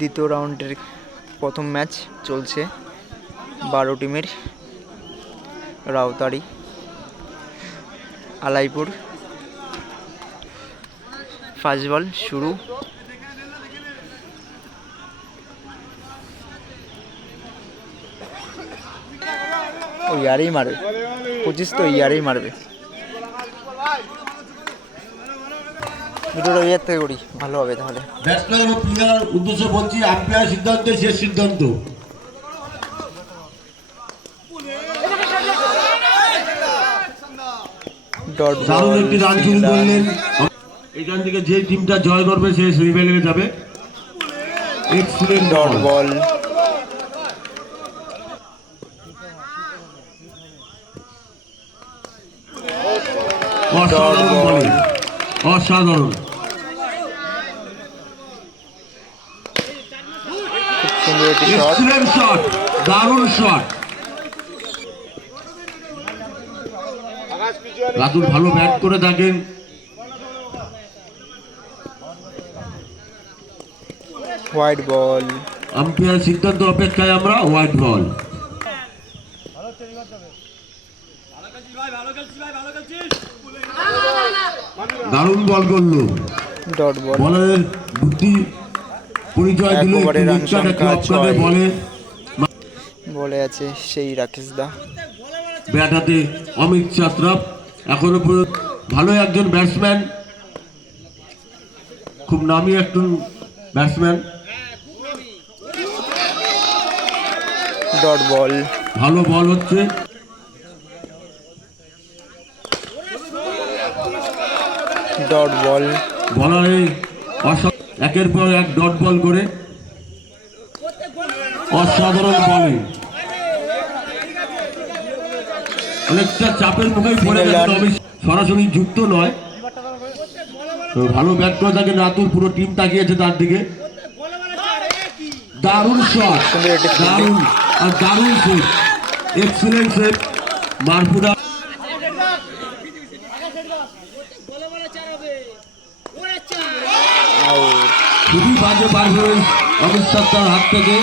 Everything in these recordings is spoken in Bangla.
দ্বিতীয় রাউন্ডের প্রথম ম্যাচ চলছে বারো টিমের রাউতারি, আলাইপুর। ফার্স্ট বল শুরু। ও ইয়ারেই মারবে, পঁচিশ তো ইয়ারেই মারবে। ভিডিওটা ইয়ার থেকে করি ভালো হবে তাহলে। ব্যাটসম্যান উদ্দেশ্যে বলছি আম্পায়ার সিদ্ধান্ত শেষ সিদ্ধান্ত। দারুণ একটি রান শুরু করলেন। এখান থেকে যে টিমটা জয় করবে সে সেমিফাইনালে যাবে। Excellent dot ball. অসাধারণ অসাধারণ। সুন্দর একটি শট এক্সিলেন্ট শট দারুণ শট রাতুল ভালো ব্যাট করে থাকেন। হোয়াইট বল আম্পায়ার সিদ্ধান্ত অপেক্ষায় আমরা হোয়াইট বল দারুণ বল করল। ডট বল বলের বুদ্ধি পরিচয় দিল। বলে। বলে আছে সেই রাকেশ দা। ব্যাট হাতে অমিত চাত্রাপ এখনও পর্যন্ত ভালো একজন ব্যাটসম্যান খুব নামি একজন ব্যাটসম্যান ডট বল। ভালো বল হচ্ছে। Dot ball. বলারে অসা- একের পর এক ডট বল করে অসাধারণ বলে। অনেকটা চাপের মুখে পড়ে গেছে সরাসরি যুক্ত নয়। তো ভালো ব্যাট করে থাকে নাতুর পুরো টিম তাকিয়েছে তার দিকে। দারুণ শট দারুণ আর দারুণ সেভ এক্সিলেন্ট সেভ মারফুডা আউট খুবই বাজে পারফরমেন্স অমিত সত্তার হাত থেকে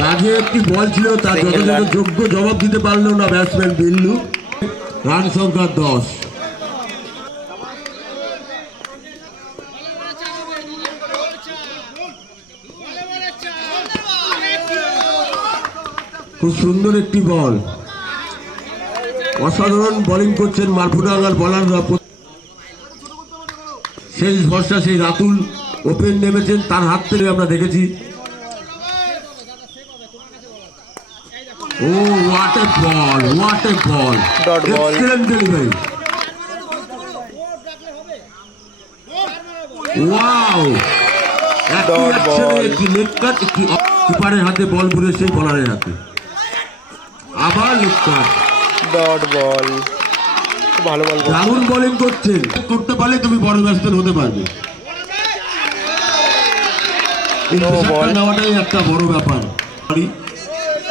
বাজে একটি বল ছিল তার যথাযথ যোগ্য জবাব দিতে পারল না ব্যাটসম্যান বিল্লু। রান সংখ্যা দশ। খুব সুন্দর একটি বল। অসাধারণ বোলিং করছেন মারফুডাঙ্গার বলাররা শেষ ভরসা সেই রাতুল। ওপেন নেমেছেন তার হাত থেকে আমরা দেখেছি। ও what a ball what a ball. Excellent delivery wow একটি অ্যাকশনে একটি লেগ কাট একটি কিপারের হাতে বল ঘুরে সেই বলারের হাতে। Dot ball. ভালো বল করছে। দারুণ বোলিং করছেন করতে পারলে তুমি বড় ব্যাটসম্যান হতে পারবে. নেওয়াটাই একটা বড় ব্যাপার।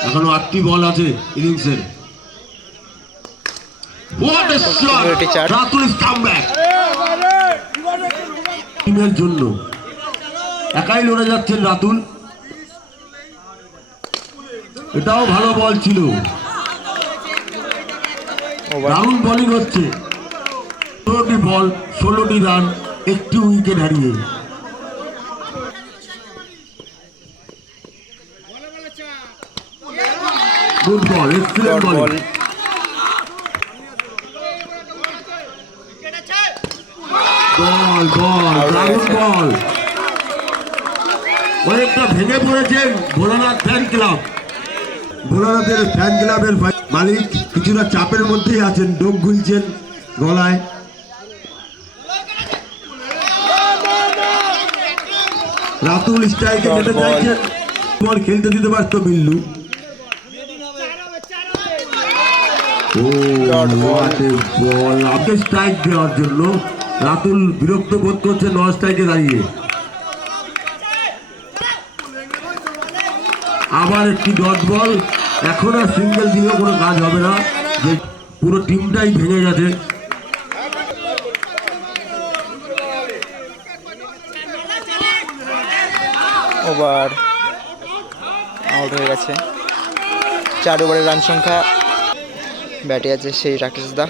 এখনও আটটি বল আছে ইনিংসের What a shot! একটি is come টিমের জন্য। একাই লড়ে যাচ্ছেন রাতুল। এটাও ভালো বল ছিল। দারুণ বোলিং হচ্ছে। ষোলোটি বল ষোলোটি রান একটি উইকেট হারিয়ে। গুড বল এক্সিলেন্ট বল বল বল বল দারুণ বল অনেকটা ভেঙে পড়েছেন ভোলানাথ ফ্যান ক্লাব ভোলানাথের ফ্যান ক্লাবের মালিক কিছুটা চাপের মধ্যেই আছেন ডোক গুলছেন গলায়। রাতুল স্ট্রাইকে যেতে. চাইছেন বল। খেলতে দিতে পারতো বিল্লু। আপনি স্ট্রাইক দেওয়ার জন্য রাতুল বিরক্ত বোধ করছে ন স্ট্রাইকে দাঁড়িয়ে। আবার একটি ডট বল এখন আর সিঙ্গেল দিলেও কোনো কাজ হবে না। যে পুরো টিমটাই ভেঙে গেছে। ওভার আউট হয়ে গেছে। চার ওভারের রান সংখ্যা। ব্যাটে আছে সেই রাকেশ দা।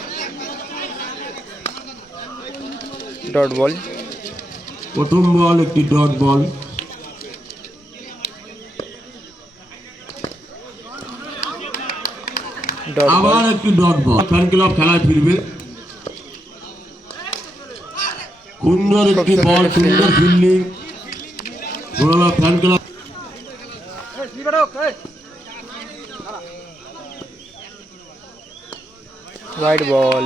Dot ball. প্রথম বল একটি ডট বল। আবার একটি ডট বল ফ্যান ক্লাব খেলায় ফিরবে। সুন্দর একটি বল সুন্দর fielding fan club white ball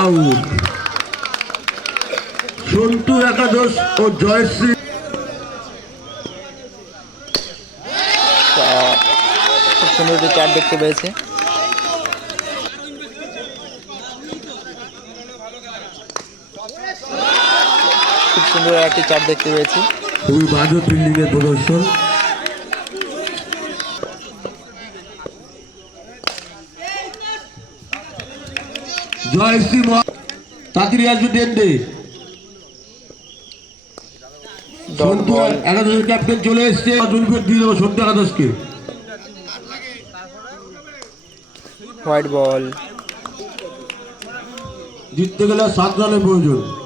out Santu একাদশ ও জয়শ্রী খুব চার দেখতে পেয়েছে। খুব সুন্দর একটি চার দেখতে পেয়েছি। খুবই বাজে ফিল্ডিং এর প্রদর্শন জয়শ্রী মহা- তাড়াতাড়ি আসবে টেন্ডে সন্তু একাদশের ক্যাপ্টেন চলে এসছে। দিয়ে দেবো সন্তু একাদশকে। White ball. জিততে গেলে সাত রানের প্রয়োজন।